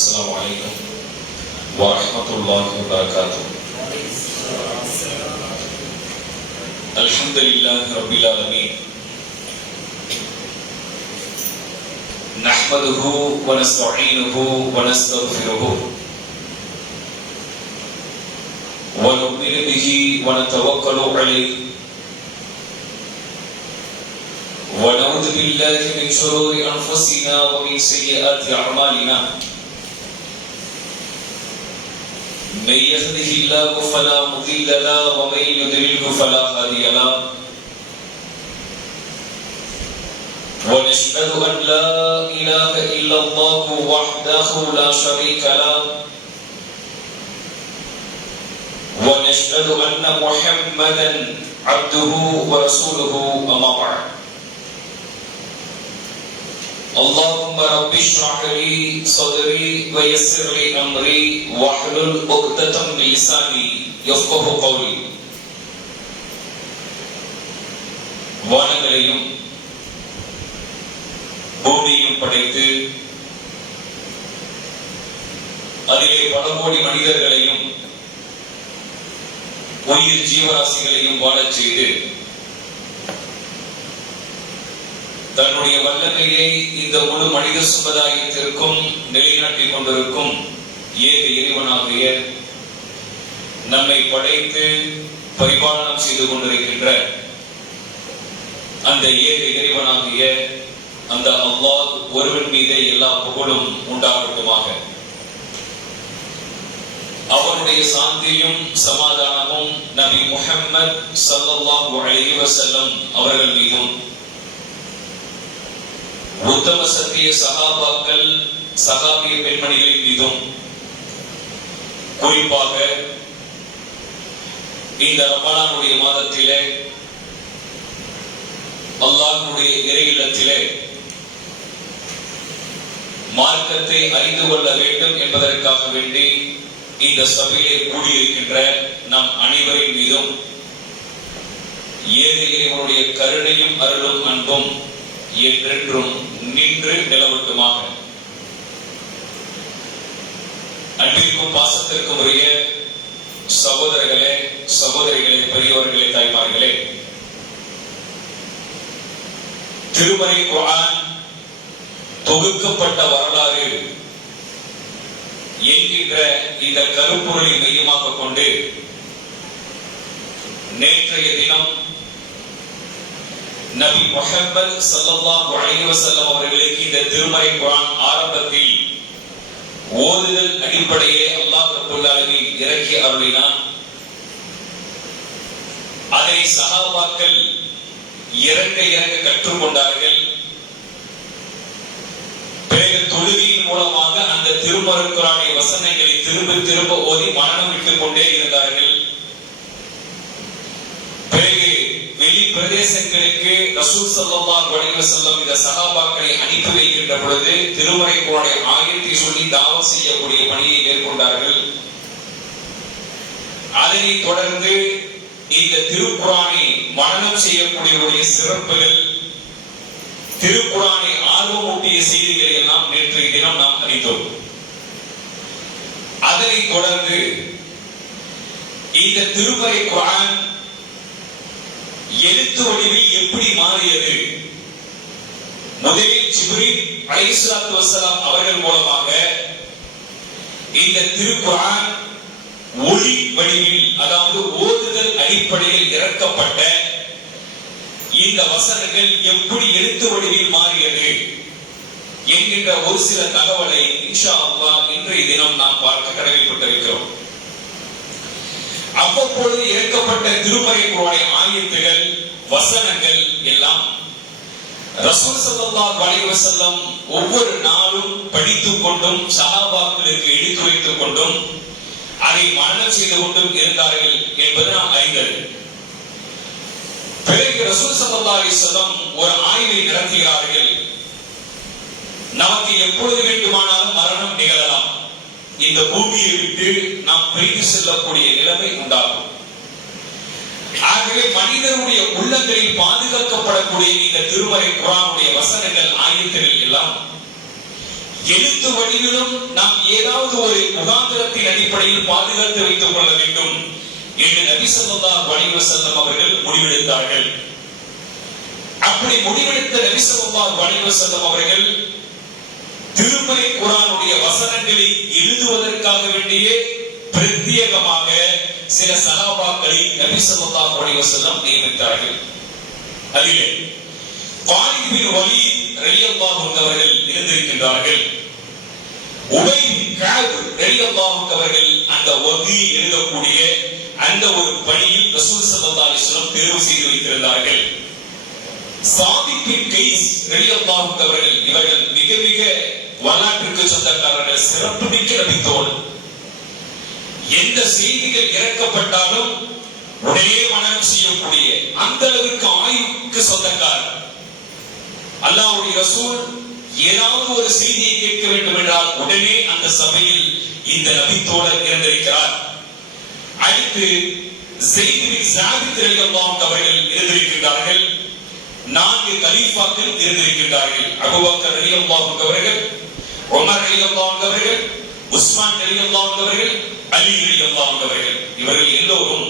السلام عليكم ورحمة الله وبركاته. الحمد لله رب العالمين، نحمده ونستعينه ونستغفره ونؤمن به ونتوكل عليه ونعوذ بالله من شرور أنفسنا ومن سيئات أعمالنا. من يهده الله فلا مضل له ومن يضلل فلا هادي له. ونشهد أن لا إله إلا الله وحده لا شريك له. ونشهد أن محمدا عبده ورسوله أما بعد. اللهم رب اشرح لي صدري ويسر لي امري واحلل عقدة من لساني يفقهوا قولي. வானங்களையும் பூமியையும் படைத்து அதிலே பல கோடி மனிதர்களையும் உயிர் ஜீவராசிகளையும் வாழச் செய்து தன்னுடைய வல்லமையை இந்த முழு மனித சமுதாயத்திற்கும் நிலைநாட்டிக் கொண்டிருக்கும் ஏக இறைவனாகிய நம்மை படைத்து பரிபாலனம் செய்து கொண்டிருக்கின்ற அந்த ஏக இறைவனாகிய அந்த அல்லாஹ் ஒருவன் மீதே எல்லா புகழும் உண்டாகட்டுமாக. அவனுடைய சாந்தியும் சமாதானமும் நபி முஹம்மது ஸல்லல்லாஹு அலைஹி வஸல்லம் அவர்கள் மீதும், உத்தம சத்திய சகாபாக்கள் சகாபிய பெண்மணிகளின் மீதும், குறிப்பாக இந்த ரமலானுடைய மாதத்திலே அல்லாஹ்வுடைய இறை இல்லத்திலே மார்க்கத்தை அறிந்து கொள்ள வேண்டும் என்பதற்காக வேண்டி இந்த சபையிலே கூடியிருக்கின்ற நம் அனைவரின் மீதும் ஏக இறைவனுடைய கருணையும் அருளும் அன்பும் என்றென்றும் நின்று நிலவட்டுமாக. அன்பிற்கும் பாசத்திற்கும் உரிய சகோதரர்களே, சகோதரிகளே, பெரியவர்களே, தாய்மார்களே, திருமறை குர்ஆன் தொகுக்கப்பட்ட வரலாறு என்கின்ற இந்த கருப்பொருளை மையமாக கொண்டு நேற்றைய தினம் நபி முஹம்மது ஸல்லல்லாஹு அலைஹி வஸல்லம் அவர்களுக்கு இந்த திருமறை குர்ஆன் ஆரம்பத்தில் ஓதுதல் அடிப்படையிலே அல்லாஹ் ரப்பல் ஆலமீன் இறக்கி அருளினான். அதை சஹாபாக்கள் இறங்க கற்றுக்கொண்டார்கள். பிறகு தொழுகையின் மூலமாக அந்த திருமறை குர்ஆனுடைய வசனங்களை திரும்ப திரும்ப ஓதி மனனம் விட்டுக் கொண்டே இருந்தார்கள். பிறகு வெளி பிரதேசங்களுக்கு ரசூல் ஸல்லல்லாஹு அலைஹி வஸல்லம் இந்த சஹாபாக்களை அனுப்பி வைக்கின்ற பொழுது திருமறை குர்ஆனுடைய ஆயத்தை சொல்லி தாவத் செய்யக்கூடிய பணியை மேற்கொண்டார்கள். அதனைத் தொடர்ந்து இந்த திருக்குர்ஆனை மனனம் செய்யக்கூடியவருடைய சிறப்புகள், திருக்குர்ஆனை ஆர்வமூட்டிய செய்திகளை எல்லாம் நேற்றைய தினம் நாம் அறிந்தோம். அதனைத் தொடர்ந்து இந்த திருமறை குர்ஆன் எழுத்து வடிவில் எப்படி மாறியது? முதலில் ஜிப்ரீல் அலைஹிஸ்ஸலாத்து வஸ்ஸலாம் அவர்கள் மூலமாக இந்த திருக்குர்ஆன் ஒளி வடிவில், அதாவது ஓதுதல் அடிப்படையில் இறக்கப்பட்ட இந்த வசனங்கள் எப்படி எழுத்து வடிவில் மாறியது என்கின்ற ஒரு சில தகவலை இன்ஷா அல்லாஹ் இன்றைய தினம் நாம் பார்க்க கடமைப்பட்டிருக்கிறோம். அவ்வப்பொழுது இறக்கப்பட்ட திருமறை குர்ஆனுடைய ஆயத்துகள், வசனங்கள் எல்லாம் ரசூல் ஸல்லல்லாஹு அலைஹி வஸல்லம் ஒவ்வொரு நாளும் படித்துக் கொண்டும் சஹாபாக்களுக்கு எடுத்துரைத்துக் கொண்டும் அதை மனனம் செய்து கொண்டும் இருந்தார்கள் என்பது நாம் அறிந்தது. பிறகு ரசூல் ஸல்லல்லாஹு அலைஹி வஸல்லம் ஒரு ஆய்வை நடத்துகிறார்கள். நமக்கு எப்பொழுது வேண்டுமானாலும் மரணம் நிகழலாம், இந்த பூமியை விட்டு நாம் பிரிந்து செல்லக்கூடிய நிலைமை உண்டாகும். ஆகவே மனிதனுடைய உள்ளங்களில் பாதுகாக்கப்படக்கூடிய இந்த திருமறை குர்ஆனுடைய வசனங்கள், ஆயத்துகள் எல்லாம் எழுத்து வடிவிலும் நாம் ஏதாவது ஒரு முகாந்திரத்தின் அடிப்படையில் பாதுகாத்து வைத்துக் கொள்ள வேண்டும் என்று நபி ஸல்லல்லாஹு அலைஹி வஸல்லம் அவர்கள் முடிவெடுத்தார்கள். அப்படி முடிவெடுத்த நபி ஸல்லல்லாஹு அலைஹி வஸல்லம் அவர்கள் திருமறை குர்ஆனுடைய வசனங்களை எழுதுவதற்காக வேண்டிய பிரத்யேகமாக சில சஹாபாக்களை நபி ஸல்லல்லாஹு அலைஹி வஸல்லம் நியமித்தார்கள். அதிலே காலித் பின் வலீத் ரலியல்லாஹு அன்ஹு அவர்கள் இருந்திருக்கின்றார்கள். உபை பின் கஅப் ரலியல்லாஹு அன்ஹு அவர்கள் அந்த வஹி எழுதக்கூடிய அந்த ஒரு பணியில் ரசூல் ஸல்லல்லாஹு அலைஹி வஸல்லம் தேர்வு செய்து வைத்திருந்தார்கள். சாபித் பின் கைஸ் ரலியல்லாஹு அன்ஹு அவர்கள் இவர்கள் மிக மிக வரலாற்றுக்கு சொந்தக்காரர்கள், சிறப்பு மிக்க நபித்தோடு. எந்த செய்திகள் இறக்கப்பட்டாலும் உடனே மனனம் செய்யக்கூடிய அந்த அளவிற்கு ஆய்வுக்கு சொந்தக்காரர். அல்லாஹ்வுடைய ரசூல் ஏதாவது ஒரு செய்தியை கேட்க வேண்டும் என்றால் உடனே அந்த சபையில் இந்த நபித்தோழர் இருந்திருக்கிறார். அடுத்து ஸைத் பின் சாபித் ரலியல்லாஹு அன்ஹு அவர்கள் இருந்திருக்கிறார்கள். 4 கலீஃபாக்கள் இருந்திருக்கிறார்கள். அபூபக்கர் ரலியல்லாஹு அன்ஹு அவர்கள், உமர் ரலியல்லாஹு அன்ஹு அவர்கள், உஸ்மான் ரலியல்லாஹு அன்ஹு அவர்கள், அலி ரலியல்லாஹு அன்ஹு அவர்கள். இவர்கள் எல்லோரும்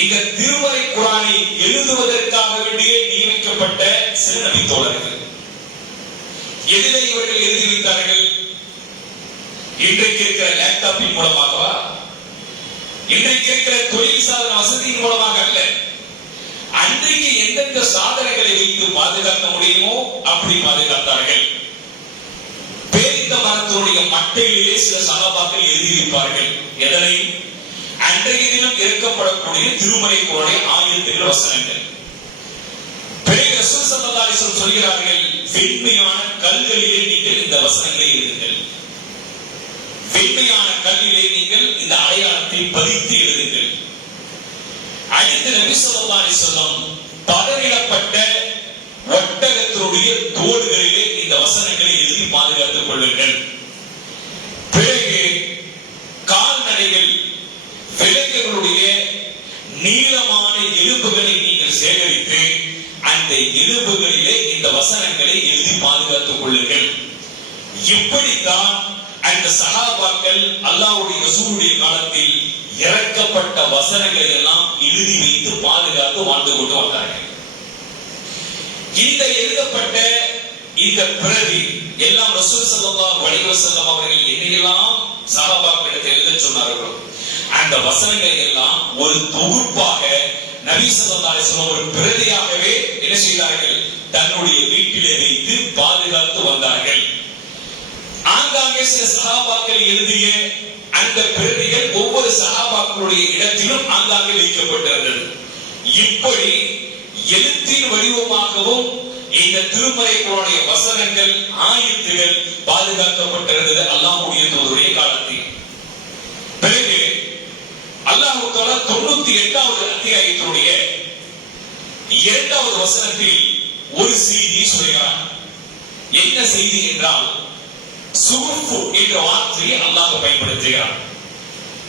இந்த திருமறை குர்ஆனை எழுதுவதற்காக வேண்டிய நியமிக்கப்பட்ட சில நபித்தோழர்கள். எதிலே இவர்கள் எழுதி வைத்தார்கள்? இன்றைக்கு இருக்கிற லேப்டாப்பின் மூலமாகவா? இன்றைக்கு இருக்கிற தொழில் சாதன வசதியின் மூலமாக அல்ல. அன்றைக்கு எந்தெந்த சாதனைகளை வைத்து பாதுகாக்க முடியுமோ அப்படி பாதுகாத்தார்கள். பேரித்த மரத்தினுடைய மட்டையிலே சில சஹாபாக்கள் எழுதி வைப்பார்கள். எதனை? அன்றைய தினம் இறக்கப்படக்கூடிய திருமறை குர்ஆனுடைய ஆயத்துகள், வசனங்கள். பிறகு ரசூல் ஸல்லல்லாஹு அலைஹி வஸல்லம் சொல்கிறார்கள், வெண்மையான கல்லிலே நீங்கள் இந்த வசனங்களை எழுதுங்கள். வெண்மையான கல்லிலே நீங்கள் இந்த அடையாளத்தை பதித்து எழுதுங்கள். அடுத்து நபி ஸல்லல்லாஹு அலைஹி வஸல்லம் பதனிடப்பட்ட ஒட்டகத்தினுடைய தோள்களிலே இந்த வசனங்களை எழுதி பாதுகாத்துக் கொள்ளுங்கள். பிறகு கால்நடைகள், விலங்குகளுடைய நீளமான எலும்புகளை நீங்கள் சேகரித்து அந்த எலும்புகளிலே இந்த வசனங்களை எழுதி பாதுகாத்துக் கொள்ளுங்கள். இப்படித்தான் அந்த சஹாபாக்கள் அல்லாஹ்வுடைய ரசூலுடைய காலத்தில் இறக்கப்பட்ட வசனங்களை எல்லாம் எழுதி வைத்து பாதுகாத்து வாழ்ந்து கொண்டு வந்தார்கள். இந்த எழுதப்பட்ட இந்த பிரதி எல்லாம் ரசூல் ஸல்லல்லாஹு அலைஹி வஸல்லம் அவர்கள் என்னையெல்லாம் சஹாபாக்களிடத்தில் எழுத சொன்னார்களோ அந்த வசனங்கள் எல்லாம் ஒரு தொகுப்பாக நபி ஸல்லல்லாஹு அலைஹி வஸல்லம் ஒரு பிரதியாகவே என்ன செய்தார்கள்? தன்னுடைய வீட்டிலே வைத்து பாதுகாத்து வந்தார்கள். ஆங்காங்கே சில சஹாபாக்கள் எழுதிய அந்த பிரதிகள் ஒவ்வொரு சஹாபாக்களுடைய இடத்திலும் ஆங்காங்கே வைக்கப்பட்டிருந்தது. இப்படி எழுத்தின் வடிவமாகவும் இந்த திருமறை குர்ஆனுடைய வசனங்கள், ஆயத்துகள் பாதுகாக்கப்பட்டிருந்தது அல்லாஹ்வுடைய தூதருடைய காலத்தில். பிறகு அல்லாஹ் தஆலா 98வது அத்தியாயத்தினுடைய 2வது வசனத்தில் ஒரு செய்தியை சொல்கிறார். என்ன செய்தி என்றால், சுஹுஃப் என்ற வார்த்தையை அல்லாஹ் பயன்படுத்துகிறார்.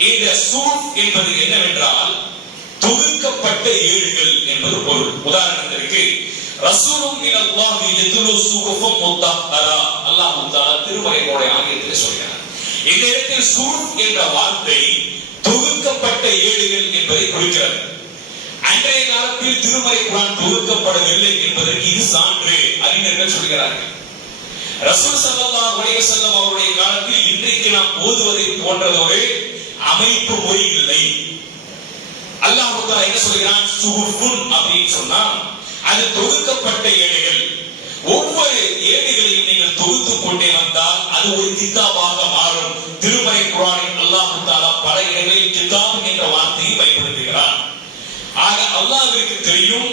இந்த சுஹுஃப் என்பது என்னவென்றால் தொகுக்கப்பட்ட ஏடுகள் என்பது பொருள். உதாரணத்திற்கு ரசூலும் மினல்லாஹி யத்லு சுஹுஃபம் முத்தஹ்ஹரா, அல்லாஹ் தஆலா திருமறையோட ஆயத்திலே சொல்கிறார். இந்த இடத்தில் சுஹுஃப் என்ற வார்த்தை தொகுக்கப்பட்ட ஏடுகள் என்பதை குறிக்கிறது. அன்றைய காலத்தில் திருமறை குர்ஆன் தொகுக்கப்படவில்லை என்பதற்கு இது சான்று அறிஞர்கள் சொல்கிறார்கள். ரசூல் ஸல்லல்லாஹு அலைஹி வஸல்லம் அவருடைய காலத்தில் இன்றைக்கு நாம் ஓதுவதை போன்றதொரு அமைப்பு முறை இல்லை. அல்லாஹ் தஆலா என்ன சொல்கிறான்? சுஹுஃபுன் அப்படின்னு சொன்னா அது தொகுக்கப்பட்ட ஏடுகள். ஒவ்வொரு ஏடுகளையும் நீங்கள் தொகுத்துக் கொண்டே வந்தால் அது ஒரு கிதாபாக மாறும். திருமறை குர்ஆனில் அல்லாஹ் தஆலா பல இடங்களில் கிதாப் என்ற வார்த்தையை பயன்படுத்துகிறார். ஆக அல்லாஹ்விற்கு தெரியும்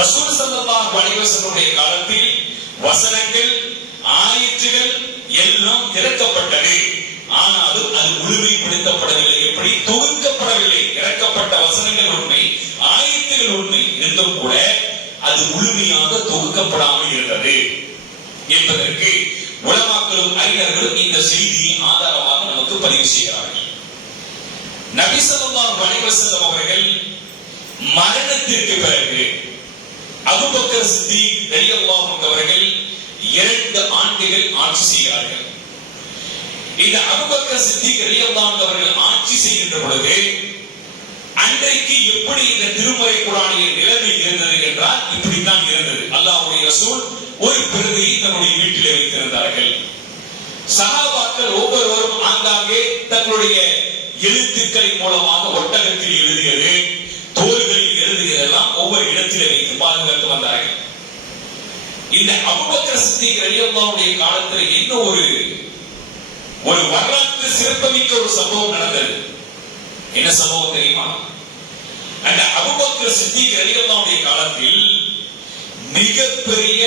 ரசூல் ஸல்லல்லாஹு அலைஹி வஸல்லம் காலத்தில் வசனங்கள், ஆயத்துகள் எல்லாம் திறக்கப்பட்டது. ஆனாலும் அது முழுமைப்படுத்தப்படவில்லை. எப்படி? தொகுக்கப்படவில்லை. இறக்கப்பட்ட வசனங்கள் உண்மை, ஆயத்துகள் உண்மை, இருந்தும் கூட அது முழுமையாக தொகுக்கப்படாமல் இருந்தது என்பதற்கு உலமாக்களும் அறிஞர்களும் இந்த செய்தியை ஆதாரமாக நமக்கு பதிவு செய்கிறார்கள். நபி ஸல்லல்லாஹு அலைஹி வஸல்லம் அவர்கள் மரணத்திற்கு பிறகு அபூபக்கர் சித்திக் ரலியல்லாஹு அன்ஹு அவர்கள் 2 ஆண்டுகள் ஆட்சி செய்கிறார்கள். இந்த அபூபக்கர் சித்திக் ரலியல்லாஹு அன்ஹு அவர்கள் ஆட்சி செய்கின்ற பொழுது அன்றைக்கு எப்படி இந்த திருமறை குர்ஆனின் நிலைமை இருந்தது என்றால் இப்படித்தான் இருந்தது. அல்லாஹ்வுடைய ரசூல் ஒரு பிரதியை தன்னுடைய வீட்டிலே வைத்திருந்தார்கள். சஹாபாக்கள் ஒவ்வொருவரும் ஆங்காங்கே தங்களுடைய எழுத்துக்களின் மூலமாக ஒட்டகத்தில் எழுதியது, தோள்களில் எழுதியதெல்லாம் ஒவ்வொரு இடத்திலே வைத்து பாதுகாத்து வந்தார்கள். இந்த அபூபக்கர் சித்திக் ரலியல்லாஹு அன்ஹு காலத்தில் என்ன ஒரு வரலாற்று சிறப்புமிக்க ஒரு சம்பவம் நடந்தது. என்ன சம்பவம் தெரியுமா? அந்த அபூபக்கர் சித்திக் ரலியல்லாஹு அன்ஹு காலத்தில் மிகப்பெரிய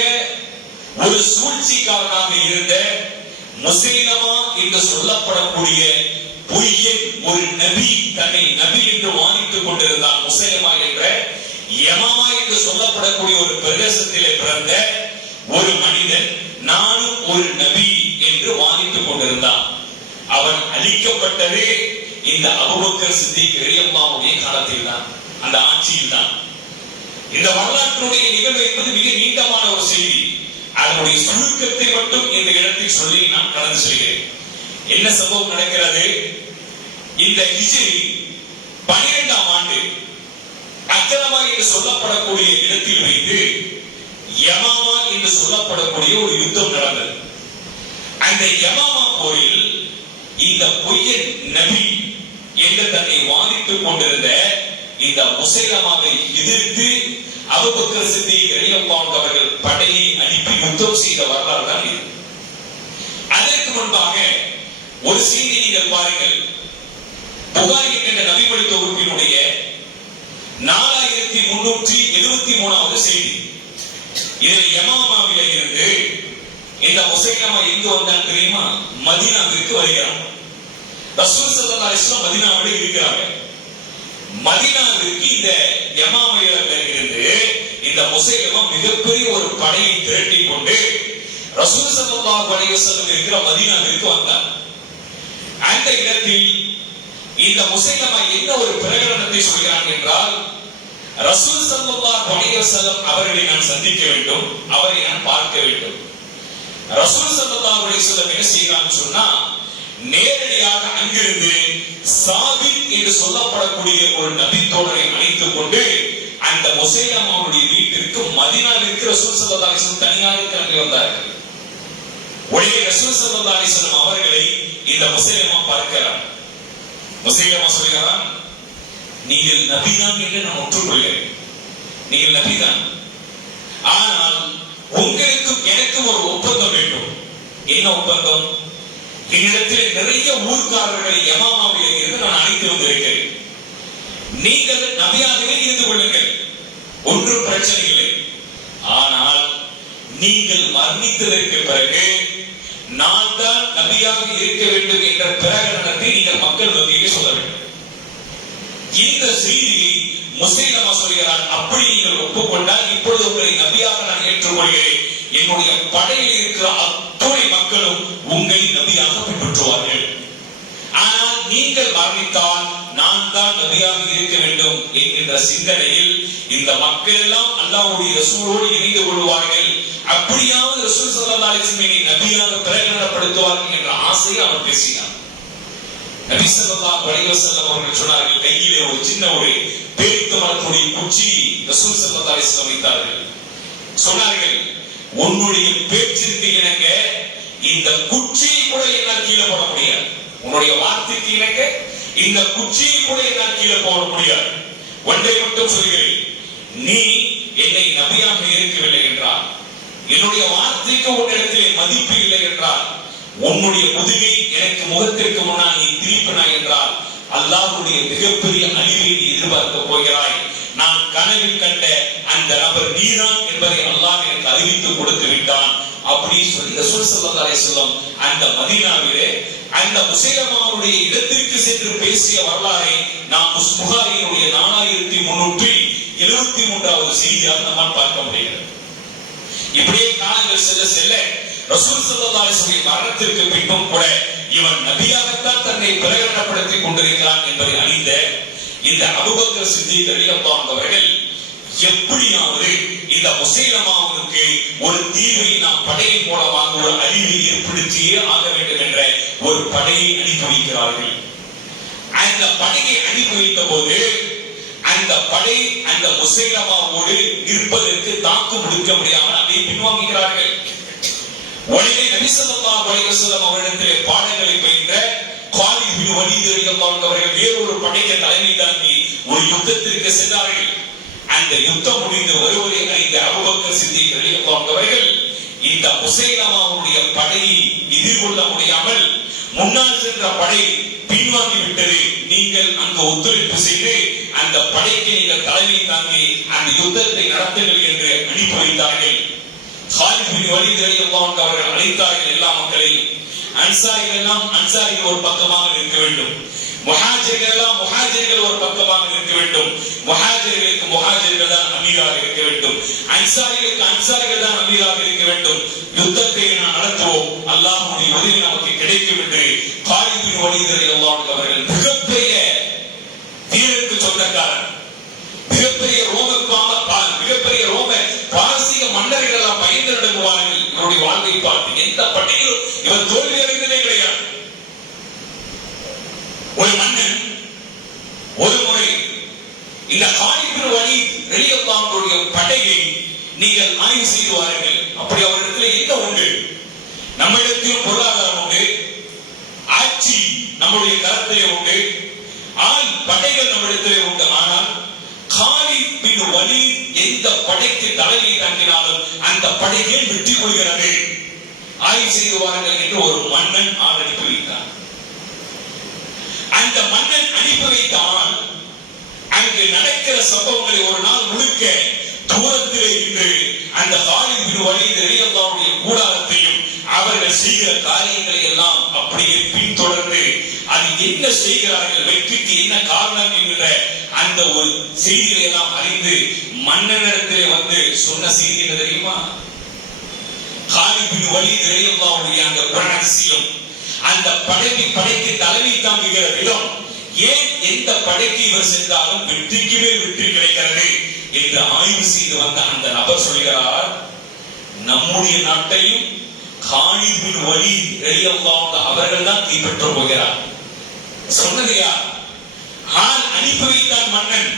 ஒரு சூழ்ச்சிக்காரனாக இருந்த முசைலமா என்று சொல்லப்படக்கூடிய பொய்யன் ஒரு நபி, தன்னை நபி என்று வாதிட்டுக் கொண்டிருந்தான். முசைலமா என்ற யமாமா என்று சொல்லப்படக்கூடிய ஒரு பிரதேசத்திலே பிறந்த ஒரு மனிதன் நானும் ஒரு நபி என்று வாதிட்டுக் கொண்டிருந்தான். அவன் அழிக்கப்பட்டது இந்த அபூபக்கர் சித்திக் ரலியல்லாஹு அன்ஹு காலத்தில் தான், அந்த ஆட்சியில் தான். இந்த வரலாற்றுடைய நிகழ்வு என்பது மிக நீண்டமான ஒரு செய்தி. அதனுடைய சுருக்கத்தை மட்டும் இந்த இடத்தில் சொல்லி நான் கடந்து செல்கிறேன். என்ன சம்பவம் நடக்கிறது? இந்த ஹிஜ்ரி 12ஆம் ஆண்டு அக்ரமா என்று சொல்லப்படக்கூடிய இடத்தில் வைத்து யமாமா என்று சொல்லப்படக்கூடிய ஒரு யுத்தம் நடந்தது. அந்த யமாமா போரில் இந்த பொய்யன் நபி என்று தன்னை வாதிட்டுக் கொண்டிருந்த இந்த முசைலமாவை எதிர்த்து அபூபக்கர் சித்திக் ரலியல்லாஹு அன்ஹு அவர்கள் படையை அனுப்பி யுத்தம் செய்த வரலாறு தான் இது. அதற்கு முன்பாக ஒரு செய்தி நீங்கள் பாருங்கள். புகாரி என்ற நபிமொழி தொகுப்பினுடைய 4373வது செய்தி. இதில் யமாமாவில இருந்து இந்த முசைலமா எங்கு வந்தான் தெரியுமா? மதீனாவிற்கு வருகிறான். ரசூல் ஸல்லல்லாஹு அலைஹி வஸல்லம் மதீனாவிலே இருக்கிறாங்க. மதீனாவிற்கு இந்த யமாமாவில இருந்து இந்த முசைலமா மிகப்பெரிய ஒரு படையை திரட்டி கொண்டு ரசூல் ஸல்லல்லாஹு அலைஹி வஸல்லம் இருக்கிற மதீனாவிற்கு வந்தார். அந்த இடத்தில் இந்த முசைலமா என்ன ஒரு பிரகடனத்தை சொல்கிறான் என்றால், ரசூல் ஸல்லல்லாஹு அலைஹி வஸல்லம் அவர்களை நான் சந்திக்க வேண்டும், அவரை நான் பார்க்க வேண்டும். ரசூல் ஸல்லல்லாஹு அலைஹி வஸல்லம் என்ன செய்கிறான்னு சொன்னா, நேரடியாக அங்கிருந்து சாபித் என்று சொல்லப்படக்கூடிய ஒரு நபி தோழரை அழைத்துக் கொண்டு அந்த முசைலமாவுடைய வீட்டிற்கு மதீனாவிற்கு ரசூல் ஸல்லல்லாஹு அலைஹி வஸல்லம் தனியாக கிளம்பி வந்தார்கள். உடனே ரசூல் ஸல்லல்லாஹு அலைஹி வஸல்லம் அவர்களை இந்த முசைலமா பார்க்கிறார். முசைலமா சொல்கிறான், நீங்கள் நபிதான் என்று நான் ஒற்றுக்கொள்கிறேன், நீங்கள் நபிதான். ஆனால் உங்களுக்கும் எனக்கும் ஒரு ஒப்பந்தம் வேண்டும். என்ன ஒப்பந்தம்? என்னிடத்தில் நிறைய ஊர்க்காரர்களை யமாமாவில் இருந்து நான் அழைத்து வந்திருக்கிறேன். நீங்கள் நபியாகவே இருந்து கொள்ளுங்கள், ஒன்றும் பிரச்சனை இல்லை. ஆனால் நீங்கள் மரணித்ததற்கு பிறகு நான் தான் நபியாக இருக்க வேண்டும் என்ற பிரகடனத்தை நீங்கள் மக்கள் மத்தியிலே சொல்ல வேண்டும். இந்த செய்தியை முசைலமா சொல்கிறான். அப்படி நீங்கள் ஒப்புக்கொண்டால் இப்பொழுது உங்களை நபியாக நான் ஏற்றுக்கொள்கிறேன். என்னுடைய படையில் இருக்கிற அத்துணை மக்களும் உங்களை நபியாக பின்பற்றுவார்கள். ஆனால் நீங்கள் மரணித்தால் நான் தான் நபியாக இருக்க வேண்டும் என்கின்ற சிந்தனையில் இந்த மக்கள் எல்லாம் அல்லாஹ்வுடைய ரசூலோடு இணைந்து கொள்வார்கள். அப்படியாவது ரசூல் ஸல்லல்லாஹு அலைஹி வஸல்லம் நபியாக பிரகடனப்படுத்துவார்கள் என்ற ஆசையை அவன் பேசினான். நபி ஸல்லல்லாஹு அலைஹி வஸல்லம் அவர்கள் சொன்னார்கள், கையிலே ஒரு சின்ன ஒரு பேரித்த மரத்துடைய குச்சி ரசூல் ஸல்லல்லாஹு அலைஹி வஸல்லம் வைத்தார்கள். சொன்னார்கள், உன்னுடைய பேச்சிற்கு இணங்க இந்த குச்சியை கூட என்னால் கீழே போட முடியாது. உன்னுடைய வார்த்தைக்கு இணங்க இந்த குச்சியை கூட என்னால் கீழே போட முடியாது. ஒன்றை மட்டும் சொல்கிறேன், நீ என்னை நபியாக இருக்கவில்லை என்றால், என்னுடைய வார்த்தைக்கு உன்னிடத்திலே மதிப்பு இல்லை என்றால், உன்னுடைய முதுகை எனக்கு முகத்திற்கு முன்னால் நீ திருப்பினாய் என்றால் அல்லாஹ்வுடைய மிகப்பெரிய அழிவை நீ எதிர்பார்க்க போகிறாய். நான் கனவில் கண்ட அந்த நபர் நீதான் என்பதை அல்லாஹ் எனக்கு அறிவித்து கொடுத்து விட்டான். அப்படி சொல்லி ரசூல் ஸல்லல்லாஹு அலைஹி வஸல்லம் அந்த மதீனாவிலே அந்த முசைலமாவுடைய இடத்திற்கு சென்று பேசிய வரலாறை நாம் புகாரியினுடைய 4373வது செய்தியாக நம்மால் பார்க்க முடிகிறது. இப்படியே காலங்கள் செல்ல செல்ல ரசூல் ஸல்லல்லாஹு அலைஹி வஸல்லம் மரணத்திற்கு பின்பும் கூட இவன் நபியாகத்தான் தன்னை பிரகடனப்படுத்திக் கொண்டிருக்கிறான் என்பதை அறிந்த இந்த அபூபக்கர் சித்திக் ரலியல்லாஹு அன்ஹு அவர்கள் எப்படியாவது இந்த இந்த முசைலமாவுக்கு ஒரு தீர்வை நாம் படையின் மூலமாக ஒரு அறிவை ஏற்படுத்தியே ஆக வேண்டும் என்ற ஒரு படையை அனுப்பி வைக்கிறார்கள். அந்த படையை அனுப்பி வைத்த போது அந்த படை அந்த முசைலமாவோடு நிற்பதற்கு தாக்கு முடிக்க முடியாமல் அதை பின்வாங்குகிறார்கள். உடனே நபி ஸல்லல்லாஹு அலைஹி வஸல்லம் அவரிடத்திலே பாடங்களை பயின்ற காலித் பின் வலீத் ரலியல்லாஹு அன்ஹு அவர்கள் வேறொரு படைக்கு தலைமை தாங்கி ஒரு யுத்தத்திற்கு சென்றார்கள். அந்த யுத்தம் முடிந்து வருவதை அறிந்த அபூபக்கர் சித்திக் ரலியல்லாஹு அன்ஹு அவர்கள் இந்த முசைலமாவுடைய படையை எதிர்கொள்ள முடியாமல் முன்னால் சென்ற படை பின்வாங்கி விட்டது, நீங்கள் அங்கு ஒத்துழைப்பு செய்து அந்த படைக்கு நீங்கள் தலைமை தாங்கி அந்த யுத்தத்தை நடத்துங்கள் என்று அனுப்பி வைத்தார்கள். காலித் பின் வலீத் ரலியல்லாஹு அன்ஹு அவர்கள் அழைத்தார்கள் எல்லா மக்களையும். அன்சாரிகள் எல்லாம் அன்சாரிகள் ஒரு பக்கமாக இருக்க வேண்டும், முஹாஜிர்கள் எல்லாம் முஹாஜிர்கள் ஒரு பக்கமாக இருக்க வேண்டும். முஹாஜிர்களுக்கு முஹாஜிர்கள் தான் அமீராக இருக்க வேண்டும், அன்சாரிகளுக்கு அன்சாரிகள் தான் அமீராக இருக்க வேண்டும். யுத்தத்தை நாம் நடத்துவோம், அல்லாஹ்வுடைய உதவி நமக்கு கிடைக்கும் என்று காலித் பின் வலீத் ரலியல்லாஹு அன்ஹு அவர்கள் மிகப்பெரிய வீரருக்கு சொந்தக்காரர், மிகப்பெரிய மிகப்பெரிய ரோம பாரசீக மன்னர்கள் எல்லாம் பயந்து நடுங்குவார்கள். இவருடைய வாழ்வை பார்த்து எந்த பட்டியலும் இவர் தோல்வி அடைந்ததே கிடையாது. ஒரு மன்னன் ஒரு முறை இந்த காலித் பின் வலீத் ரலியல்லாஹு அன்ஹுடைய படையை நீங்கள் ஆய்வு செய்து வாருங்கள். அப்படி அவரிடத்தில் என்ன உண்டு? நம்மிடத்தில் பொருளாதாரம் உண்டு, ஆட்சி நம்முடைய கரத்திலே உண்டு, படைகள் நம்மிடத்திலே உண்டு. ஆனால் காலித் பின் வலீத் எந்த படைக்கு தலைமை தாங்கினாலும் அந்த படைகள் வெற்றி கொள்கிறது, ஆய்வு செய்து வாருங்கள் என்று ஒரு மன்னன் ஆள் அனுப்பி வைத்தார். அந்த மன்னன் அனுப்பி வைத்தால் அங்கு நடக்கிற சம்பவங்களை ஒரு நாள் முழுக்க தூரத்திலே இன்று அந்த காலித் பின் வலீத் ரலியல்லாஹு அன்ஹுடைய கூடாரத்தையும் அவர்கள் செய்கிற காரியங்களை எல்லாம் அப்படியே பின்தொடர்ந்து அது என்ன செய்கிறார்கள், வெற்றிக்கு என்ன காரணம் என்கிற அந்த ஒரு செய்திகளை எல்லாம் அறிந்து மன்னனிடத்திலே வந்து சொன்ன செய்தி என்ன தெரியுமா? காலித் பின் வலீத் ரலியல்லாஹு அன்ஹுடைய அந்த குணாதிசயம், அந்த படைக்கு தலைமை தாங்குகிற விதம், ஏன் எந்த படைக்கு இவர் சென்றாலும் வெற்றிக்கு மேல் வெற்றி கிடைக்கிறது என்று ஆய்வு செய்து வந்த அந்த நபர் சொல்கிறார், நம்முடைய நாட்டையும் காலித் பின் வலீத் ரலியல்லாஹு அன்ஹு அவர்கள் தான் கைப்பற்ற போகிறார். சொன்னது யார்? அனுப்பி வைத்தான் மன்னன்.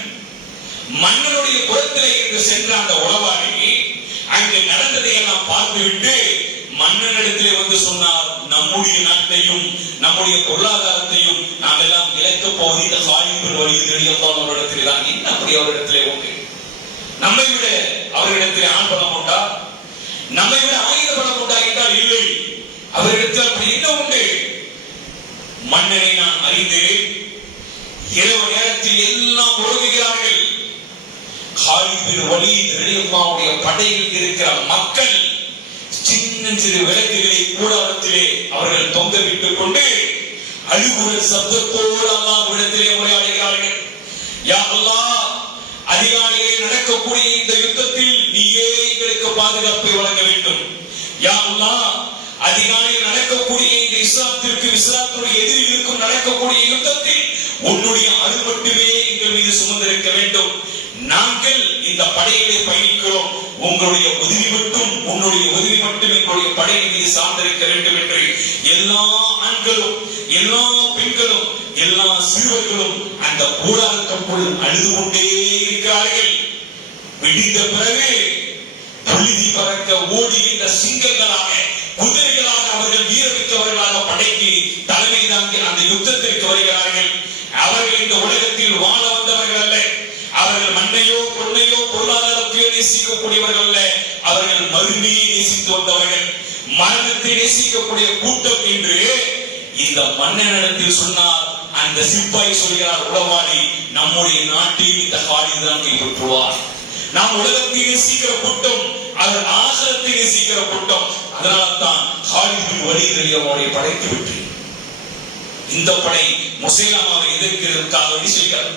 மன்னனுடைய புறத்திலே இருந்து சென்ற அந்த உளவாளி அங்கு நடந்ததை எல்லாம் பார்த்துவிட்டு மன்னனிடத்திலே வந்து சொன்னார், நம்முடைய நாட்டையும் நம்முடைய பொருளாதாரத்தையும் நாம் எல்லாம் இழக்க போவது இந்த காலித் பின் வலீத் ரலியல்லாஹு அன்ஹு அவரிடத்திலே தான். என்ன அப்படி அவரிடத்திலே உண்டு? நம்மை விட அவரிடத்திலே ஆண் பலம் உண்டா? நம்மை விட ஆயுத பலம் உண்டா என்றால் இல்லை. அவரிடத்தில் அப்படி என்ன உண்டு? மன்னனை நான் அறிந்தேன், இரவு நேரத்தில் எல்லாம் உறவுகிறார்கள். காலித் பின் வலீத் ரலியல்லாஹு அன்ஹுடைய படையில் இருக்கிற மக்கள் சின்ன சிறு விளக்குகளை கூடாரத்திலே அவர்கள் தொங்க விட்டுக் கொண்டு அழுகுற சப்தத்தோடு அல்லாஹ்விடத்திலே உரையாடுகிறார்கள். யா அல்லாஹ், அதிகாலையிலே நடக்கக்கூடிய இந்த யுத்தத்தில் நீயே எங்களுக்கு பாதுகாப்பை வழங்க வேண்டும். யா அல்லாஹ், அதிகாலையில் நடக்கக்கூடிய இந்த இஸ்லாத்தினுடைய எதிரில் இருக்கும் நடக்கக்கூடிய யுத்தத்தில் உன்னுடைய அருள் மட்டுமே எங்கள் மீது சுமந்திருக்க வேண்டும். நாங்கள் இந்த படையிலே பயணிக்கிறோம், உங்களுடைய உதவி மட்டும் எங்களுடைய படையின் மீது சார்ந்திருக்க வேண்டும் என்று எல்லா ஆண்களும் எல்லா பெண்களும் எல்லா சிறுவர்களும் அந்த கூடாரத்துக்குள் அழுது கொண்டே இருக்கிறார்கள். விடிந்த பிறகு புழுதி பறக்க ஓடுகின்ற சிங்கங்களாக குதிரைகளாக அவர்கள் வீரமிக்கவர்களாக படைக்கு தலைமை தாங்கி அந்த யுத்தத்திற்கு வருகிறார்கள். அவர்கள் இந்த உலகத்தில் வாழ வந்தவர்கள் அல்ல, அவர்கள் மண்ணையோ பொன்னையோ பொருளாதாரத்தையோ நேசிக்கக்கூடியவர்கள் அல்ல, அவர்கள் மறுமையை நேசித்து வந்தவர்கள், மரணத்தை நேசிக்கக்கூடிய கூட்டம் என்று இந்த மன்னனிடத்தில் சொன்னார். அந்த சிப்பாய் சொல்கிறார், உளவாளி, நம்முடைய நாட்டில் இந்த காலித் தான் கைப்பற்றுவார். நாம் உலகத்தை நேசிக்கிற கூட்டம், அவர் ஆகிரத்தை நேசிக்கிற கூட்டம். அதனால்தான் காலித் பின் வலீத் ரலியல்லாஹு அன்ஹு படைக்கு வெற்றி. இந்த படை முசைலமாவை எதிர்க்கிறதுக்காக வேண்டி சொல்கிறார்.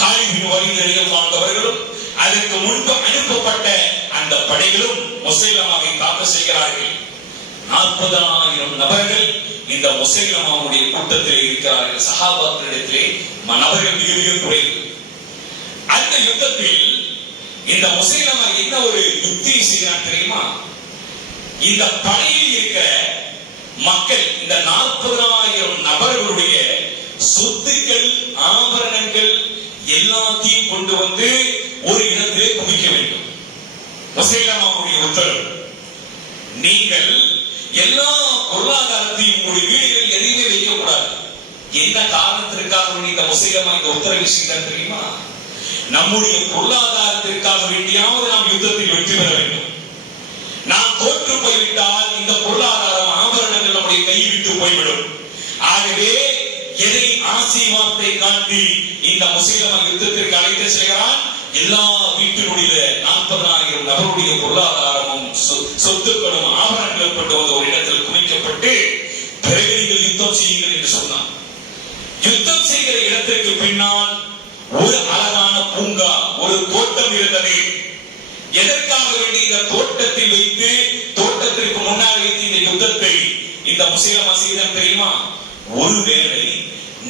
காலித் பின் வலீத் ரலியல்லாஹு அன்ஹு அவர்களும் அதற்கு முன்பு அனுப்பப்பட்ட அந்த படைகளும் முசைலமாவை தாக்க செய்கிறார்கள். 40,000 நபர்கள் இந்த முசைலமாவுடைய கூட்டத்தில் இருக்கிறார்கள். சஹாபாக்களிடத்திலே நபர்கள் மிக மிக குறைவு. அந்த யுத்தத்தில் இந்த முசைலமா என்ன ஒரு யுக்தி செய்யறான் தெரியுமா? இந்த படையில் இருக்கிற மக்கள், இந்த 40,000 நபர்களுடைய சொத்துக்கள், ஆபரணங்கள் எல்லாத்தையும் கொண்டு வந்து ஒரு இடத்திலே குவிக்க வேண்டும். முசைலமாவுடைய உத்தரவு. நீங்கள் எல்லா பொருளாதாரத்தையும் உங்களுடைய வீடுகளில் எதையுமே வைக்கக்கூடாது. என்ன காரணத்திற்காக இந்த முசைலமா இந்த உத்தரவை செய்தார் தெரியுமா? நம்முடைய பொருளாதாரத்திற்காக வேண்டியாவது நாம் யுத்தத்தில் வெற்றி பெற வேண்டும். நாம் தோற்று போய்விட்டால் இந்த பொருளாதாரம், ஆபரணங்கள் நம்முடைய கையை விட்டு போய்விடும். ஆகவே எதை ஆசீர்வாதத்தை காட்டி இந்த முசைலமா யுத்தத்திற்கு அழைத்து செல்கிறான்? எல்லா வீட்டினுடைய 40,000 நபருடைய பொருளாதாரமும் சொத்துக்களும் ஆபரணங்கள் கொண்டு வந்து ஒரு இடத்தில் குவிக்கப்பட்டு, பிறகு நீங்கள் யுத்தம் செய்யுங்கள் என்று சொன்னான். யுத்தம் செய்கிற இடத்திற்கு பின்னால் ஒரு அழகான பூங்கா, ஒரு தோட்டம் இருந்தது. எதற்காக வேண்டி இந்த தோட்டத்தில் வைத்து, தோட்டத்திற்கு முன்னால் வைத்து இந்த யுத்தத்தை இந்த முசைலமா செய்தான் தெரியுமா? ஒருவேளை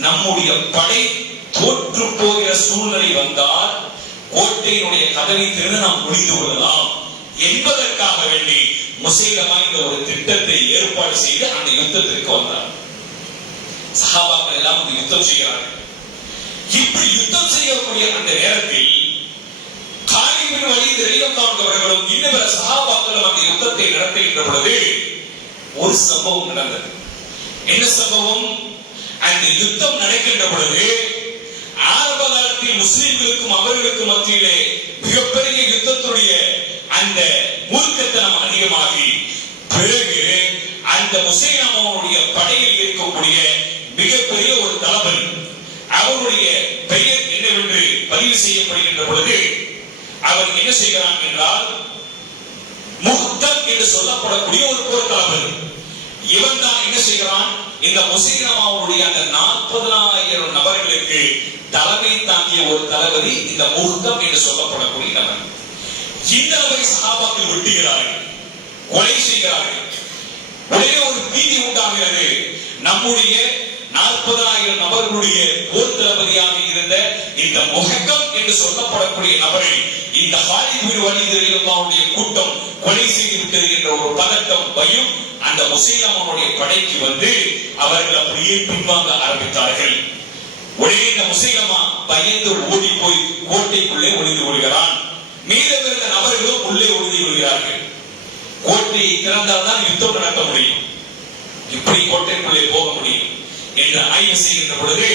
நம்முடைய படை தோற்று போகிற சூழ்நிலை வந்தால் கோட்டையினுடைய கதவை திறந்து நாம் முடிந்து கொள்ளலாம் என்பதற்காக வேண்டி முசைலமா இந்த ஒரு திட்டத்தை ஏற்பாடு செய்து அந்த யுத்தத்திற்கு வந்தார். சஹாபாக்கள் எல்லாம் இந்த யுத்தம் செய்கிறார்கள். இப்படி யுத்தம் செய்யக்கூடிய அந்த நேரத்தில் காலித் பின் வலீத் ரலியல்லாஹு அன்ஹு அவர்களும் இன்னும் பிற சஹாபாக்களும் அந்த யுத்தத்தை நடத்துகின்ற பொழுது ஒரு சம்பவம் நடந்தது. என்ன சம்பவம்? அந்த யுத்தம் நடக்கின்ற பொழுது ஆரம்ப காலத்தில் முஸ்லிம்களுக்கும் அவர்களுக்கும் மத்தியிலே மிகப்பெரிய யுத்தத்துடைய அந்த மூர்க்கத்தனம் அதிகமாகி, பிறகு அந்த முசைலமாவுடைய படையில் இருக்கக்கூடிய மிகப்பெரிய ஒரு தளபதி, அவருடைய பெயர் என்னவென்று பதிவு செய்யப்படுகின்ற பொழுது அவர் என்ன செய்கிறான் என்றால், முஹ்தம் என்று சொல்லப்படக்கூடிய ஒரு போர் தளபதி. இவன் தான் என்ன செய்கிறான்? இந்த முசைலமாவுடைய அந்த 40,000 நபர்களுக்கு தலைமை தாங்கிய ஒரு தளபதி இந்த முஹ்தம் என்று சொல்லப்படக்கூடிய நபர். இந்த நபரை சஹாபாக்கள் வெட்டுகிறார்கள், கொலை செய்கிறார்கள். ஒரே ஒரு பீதி உண்டாகிறது. நம்முடைய 40,000 நபர்களுடைய போர் தளபதியாக இருந்த இந்த முஹ்தம் என்று சொல்லப்படக்கூடிய நபரை இந்த காலித் பின் வலீத் ரலியல்லாஹு அன்ஹுடைய கூட்டம் கொலை செய்து விட்டது என்ற ஒரு பதட்டம், பயம் அந்த முசைலமாவுடைய படைக்கு வந்து அவர்கள் அப்படியே பின்வாங்க ஆரம்பித்தார்கள். உடனே இந்த முசைலமா பயந்து ஓடி போய் கோட்டைக்குள்ளே ஒளிந்து கொள்கிறான். மீதமிருந்த நபர்களும் உள்ளே ஒளிந்து கொள்கிறார்கள். கோட்டையை திறந்தால்தான் யுத்தம் நடத்த முடியும், இப்படி கோட்டைக்குள்ளே போக முடியும் என்று ஆய்வு செய்கின்ற பொழுது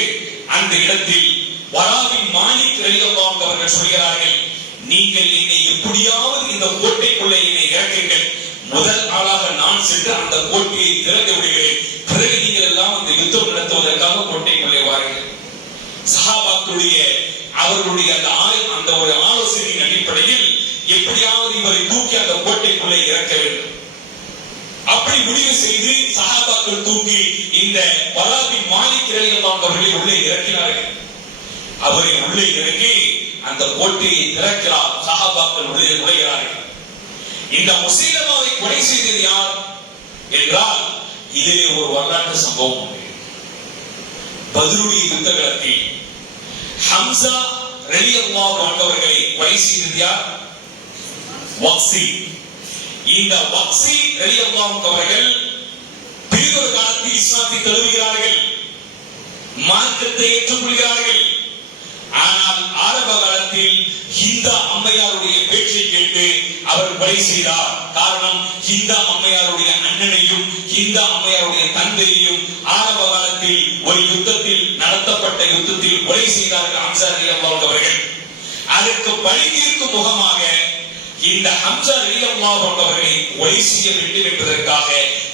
அந்த இடத்தில் வராபின் மாலிக் ரலியல்லாஹு அன்ஹு அவர்கள் சொல்கிறார்கள், நீங்கள் என்னை எப்படியாவது இந்த கோட்டைக்குள்ளே என்னை இறக்குங்கள், முதல் ஆளாக நான் சென்று அந்த கோட்டையை திறந்து விடுகிறேன், பிறகு நீங்கள் எல்லாம் அந்த யுத்தம் நடத்துவதற்காக கோட்டைக்குள்ளே வாருங்கள். சஹாபாக்களுடைய அவர்களுடைய அந்த ஒரு ஆலோசனையின் அடிப்படையில் எப்படியாவது இவரை தூக்கி அந்த கோட்டைக்குள்ளே இறக்க வேண்டும். அப்படி முடிவு செய்து சஹாபாக்கள் தூக்கி இந்த வராபின் மாலிக் ரலியல்லாஹு அன்ஹு அவர்களை உள்ளே இறக்கினார்கள். அவரை உள்ளே இறக்கி அந்த கோட்டையை திறக்கிறார். சஹாபாக்கள் உள்ளே நுழைகிறார்கள். இந்த முசைலமாவை கொலை செய்தது யார் என்றால், இதிலே ஒரு வரலாற்று சம்பவம் உண்டு. பத்ருடைய யுத்த களத்தில் ஹம்சா ரலியல்லாஹு அன்ஹு அவர்களை கொலை செய்தது யார்? வக்ஸி. இந்த வக்ஸி ரலியல்லாஹு அன்ஹு அவர்கள் பிரிதொரு காலத்தில் இஸ்லாத்தை தழுவுகிறார்கள், மார்க்கத்தை ஏற்றுக்கொள்கிறார்கள். ஆனால் ஆரம்ப காலத்தில் ஹிந்தா அம்மையாருடைய பேச்சை கேட்டு அவர் கொலை செய்தார். காரணம், ஹிந்தா அம்மையாருடைய அண்ணனையும் ஹிந்தா அம்மையாருடைய தந்தையையும் ஆரம்ப காலத்தில் ஒரு யுத்தத்தில் நடத்தப்பட்ட யுத்தத்தில் கொலை செய்தார்கள் ஹம்சா ரலியல்லாஹு அன்ஹு அவர்கள். அதற்கு பழி தீர்க்கும் முகமாக இந்த ஹம்சா ரலியல்லாஹு அன்ஹு அவர்களை கொலை செய்ய வேண்டும் என்பதற்காக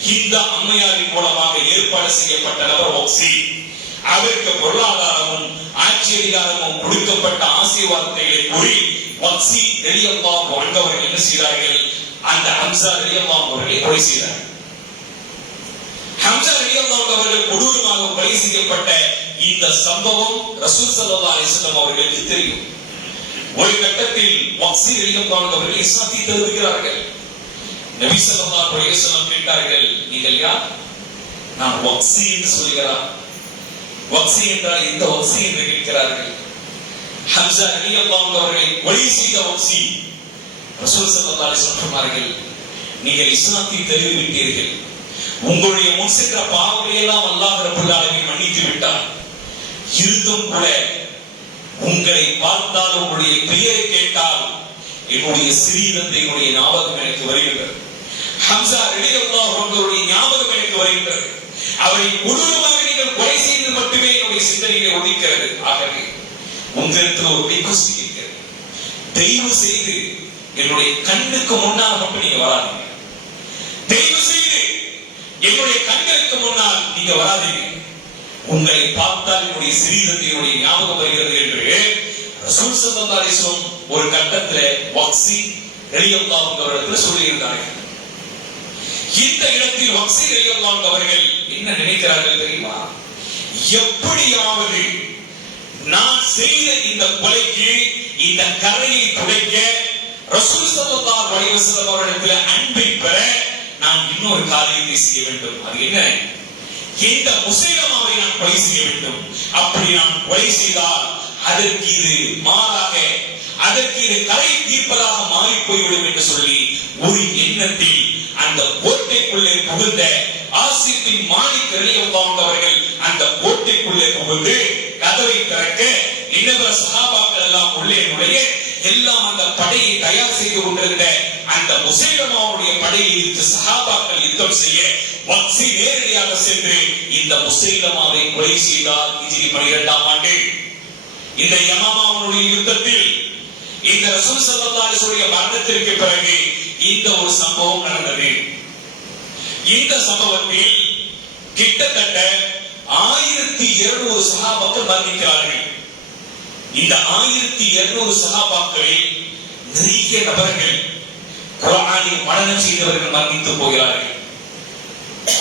ஹிந்தா அம்மையாரின் மூலமாக ஏற்பாடு செய்யப்பட்ட நபர் வக்ஸி. அவருக்கு பொருளாதாரமும் ஆட்சி அதிகாரமும் கொடுக்கப்பட்ட ஆசீர்வாதங்களை கூறி வக்ஸி ரலியல்லாஹு அன்ஹு அவர்கள் என்ன செய்தார்கள்? அந்த ஹம்சா ரலியல்லாஹு அன்ஹு அவர்களை கொலை செய்தார்கள். ஹம்சா ரலியல்லாஹு அன்ஹு அவர்கள் கொடூரமாக கொலை செய்யப்பட்ட இந்த சம்பவம் ரசூல் ஸல்லல்லாஹு அலைஹி வஸல்லம் அவர்களுக்கு தெரியும். ஒரு கட்டத்தில் வக்ஸி ரலியல்லாஹு அன்ஹு அவர்கள் இஸ்லாத்தை தழுவுகிறார்கள். நபி ஸல்லல்லாஹு அலைஹி வஸல்லம் கேட்டார்கள், நீங்கள் யார்? நான் வக்ஸி என்று சொல்கிறார். வக்ஸி என்றால் இந்த வக்ஸி என்று கேட்கிறார்கள். ஹம்ஸா ரலியல்லாஹு அன்ஹு அவர்களை கொலை செய்த வக்சி ரசூல் ஸல்லல்லாஹு அலைஹி வஸல்லம் சொன்னார்கள், நீங்கள் இஸ்லாத்தை தழுவிவிட்டீர்கள், உங்களுடைய முன் சென்ற பாவங்களை எல்லாம் அல்லாஹ் ரப்பல் ஆலமீன் மன்னித்து விட்டார். இருந்தும் கூட உங்களை பார்த்தால், உங்களுடைய பெயரை கேட்டால் என்னுடைய சிறிய தந்தையினுடைய ஞாபகம் எனக்கு வருகின்றது. ஹம்ஸா ரலியல்லாஹு அன்ஹு அவருடைய ஞாபகம் எனக்கு வருகின்றது. அவரை கொடூரமாக நீங்கள் கொலை செய்தது மட்டுமே என்னுடைய சிந்தனையை ஒதுக்கிறது. ஆகவே உங்களுக்கு ஒரு ரிக்வெஸ்ட் இருக்கிறது, தயவு செய்து என்னுடைய கண்ணுக்கு முன்னால் மட்டும் நீங்க வராதீங்க. தயவு செய்து என்னுடைய கண்களுக்கு முன்னால் நீங்க வராதீங்க. உங்களை பார்த்தால் என்னுடைய சிறிதத்தினுடைய ஞாபகம் வருகிறது என்று ரசூல் ஸல்லல்லாஹு அலைஹி வஸல்லம் ஒரு கட்டத்திலே வக்சி ரலியல்லாஹு அன்ஹு அவர்கள் சொல்லியிருந்தார்கள். இந்த இடத்தில் வக்சி ரலியல்லாஹு அன்ஹு அவர்கள் என்ன நினைக்கிறார்கள் தெரியுமா? எப்படியாவது நான் செய்த இந்த கொலைக்கு இந்த கரையை துடைக்க ரசூல் ஸல்லல்லாஹு அலைஹி வஸல்லம் அவர்களிடத்தில் அன்பை பெற நான் இன்னொரு காரியத்தை செய்ய வேண்டும். அது என்ன? இந்த முஸைலமாவை நான் கொலை செய்ய வேண்டும். அப்படி நான் கொலை செய்தால் அதற்கு இது மாறாக, அதற்கு இது கரை தீர்ப்பதாக மாறி போய்விடும் என்று சொல்லி ஒரு எண்ணத்தில் அந்த கோட்டைக்குள்ளே புகுந்த ஆசிப் பின் மாலிக் ரலியல்லாஹு அன்ஹு அவர்கள் அந்த கோட்டைக்குள்ளே புகுந்து கதவை திறக்க இன்னவர சஹாபாக்கள் எல்லாம் உள்ளே நுழைய எல்லாம் அந்த படையை தயார் செய்து கொண்டிருந்த அந்த முஸைலமாவுடைய படையை எதிர்த்து சஹாபாக்கள் யுத்தம் செய்ய வக்சி நேரடியாக சென்று இந்த முஸைலமாவை கொலை செய்தார். ஹிஜ்ரி 12ஆம் ஆண்டு இந்த யமாமாவுடைய யுத்தத்தில் இந்த ரசூல் ஸல்லல்லாஹு அலைஹி வஸல்லம் மரணத்திற்கு பிறகு இந்த ஒரு சம்பவம் நடந்தது. இந்த சம்பவத்தில் கிட்டத்தட்ட 1200 சஹாபாக்கள் மரணிக்கிறார்கள். இந்த 1200 சஹாபாக்களில் நிறைய நபர்கள் குர்ஆனை மனனம் செய்தவர்கள் மரணித்து போகிறார்கள்.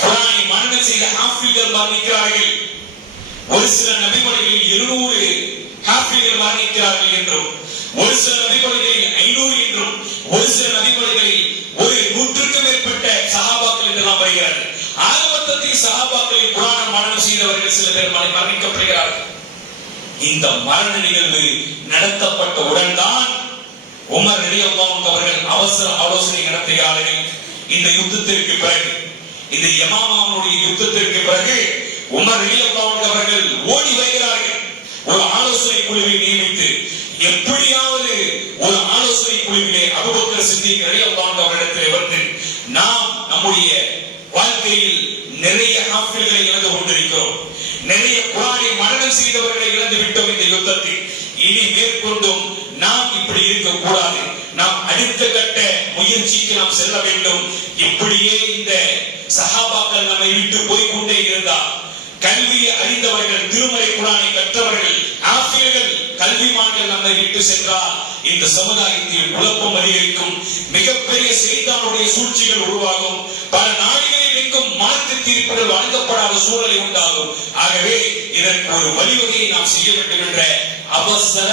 குர்ஆனை மனனம் செய்த ஹாஃபில்கள் மரணிக்கிறார்கள். ஒரு சில நபிமொழிகளில் 700 ஹாஃபில்கள் மரணிக்கிறார்கள் என்றும், ஒரு சில நபிமொழிகளில் 500 என்றும், ஒரு சில நபிமொழிகளில் ஒரு 100க்கும் மேற்பட்ட சஹாபாக்கள் என்றெல்லாம் வருகிறார்கள். ஆகமொத்தத்தில் சஹாபாக்களில் குர்ஆனை மனனம் செய்தவர்கள் சில பேர் மரணிக்கப்படுகிறார்கள். இந்த மரண நிகழ்வு நடத்தப்பட்ட உடன்தான் உமர் ரலியல்லாஹு அன்ஹு அவர்கள் அவசர ஆலோசனை நடத்துகிறார்கள். இந்த யுத்தத்திற்கு பிறகு, இந்த யமாமாவுடைய யுத்தத்திற்கு பிறகு உமர் ரலியல்லாஹு அன்ஹு அவர்கள் ஓடி வருகிறார்கள். ஒரு ஆலோசனை குழுவை நியமித்து எப்படியாவது ஒரு ஆலோசனை குழுவிலே அபூபக்கர் சித்திக் ரலியல்லாஹு அன்ஹு அவர்களிடத்தில் வந்து, நாம் நம்முடைய வாழ்க்கையில் நிறைய ஹாஃபில்களை இழந்து கொண்டிருக்கிறோம், நிறைய குர்ஆனை மனனம் செய்தவர்களை இழந்து விட்டோம் இந்த யுத்தத்தில். இனி மேற்கொண்டும் நாம் இப்படி இருக்க கூடாது, நாம் அடுத்த கட்ட முயற்சிக்கு நாம் செல்ல வேண்டும். இப்படியே இந்த சஹாபாக்கள் நம்மை விட்டு போய்கொண்டே இருந்தால், கல்வியை அறிந்தவர்கள், திருமறை குர்ஆனை கற்றவர்கள், ஆசிரியர்கள், கல்விமான்கள் நம்மை விட்டு சென்றால் இந்த சமுதாயத்தில் குழப்பம் அதிகரிக்கும், மிகப்பெரிய சைத்தானுடைய சூழ்ச்சிகள் உருவாகும், பல நாடுகளில் இருக்கும் மாற்று தீர்ப்புகள் வழங்கப்படாத சூழலை உண்டாகும். ஆகவே இதற்கு ஒரு வழிவகையை நாம் செய்ய வேண்டும் என்ற அவசர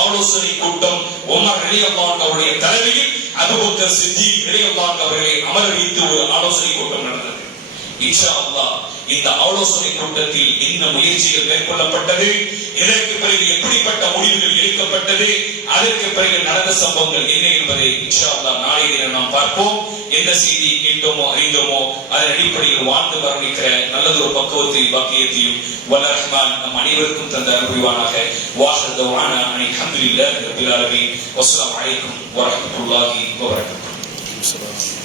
ஆலோசனை கூட்டம் உமர் ரலியல்லாஹு அன்ஹு அவருடைய தலைமையில் அபூபக்கர் சித்திக் ரலியல்லாஹு அன்ஹு அவர்களை அமர வைத்து ஒரு ஆலோசனை கூட்டம் நடந்தது. இன்ஷா அல்லாஹ் இந்த ஆலோசனை கூட்டத்தில் என்ன முயற்சிகள் மேற்கொள்ளப்பட்டது, இதற்கு பிறகு எப்படிப்பட்ட முடிவுகள் எடுக்கப்பட்டது, அதற்கு பிறகு நடந்த சம்பவங்கள் என்ன என்பதை இன்ஷா அல்லாஹ் நாளை தினம் நாம் பார்ப்போம். எந்த செய்தியை கேட்டோமோ அறிந்தோமோ அதன் அடிப்படையில் வாழ்ந்து மரணிக்கிற நல்லதொரு பக்குவத்தையும் பாக்கியத்தையும் வல்ல ரஹ்மான் நம் அனைவருக்கும் தந்த அருள்வானாக. வாஹிர் தவானா அல்ஹம்துலில்லாஹி ரப்பில் ஆலமீன். வஸ்ஸலாமு அலைக்கும் வரஹ்மத்துல்லாஹி வபரகாத்துஹு.